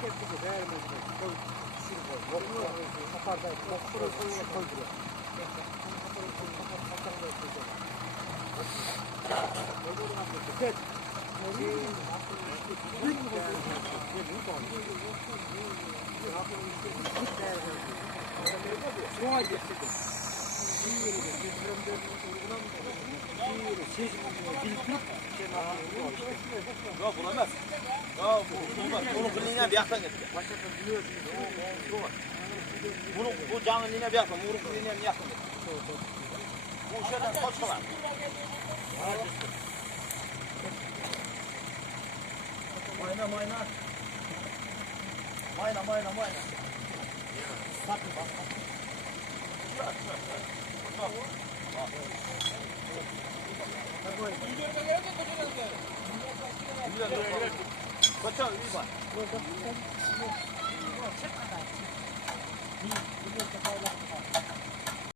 Kepçesi değermezdi. Koy, şişir koy. Yokluyor. Saparda koy duruyor. Evet. Soğan getirdim. Yok bulamaz. Yok bulamaz. Bunu kılığına bir yaktan getir. Bu canın yine bir yaktan. Bunu kılığına bir yaktan getir. Bu şeyden koçkalar. Mayna. Mayna. Sakın bak. Kaçar iyi bak.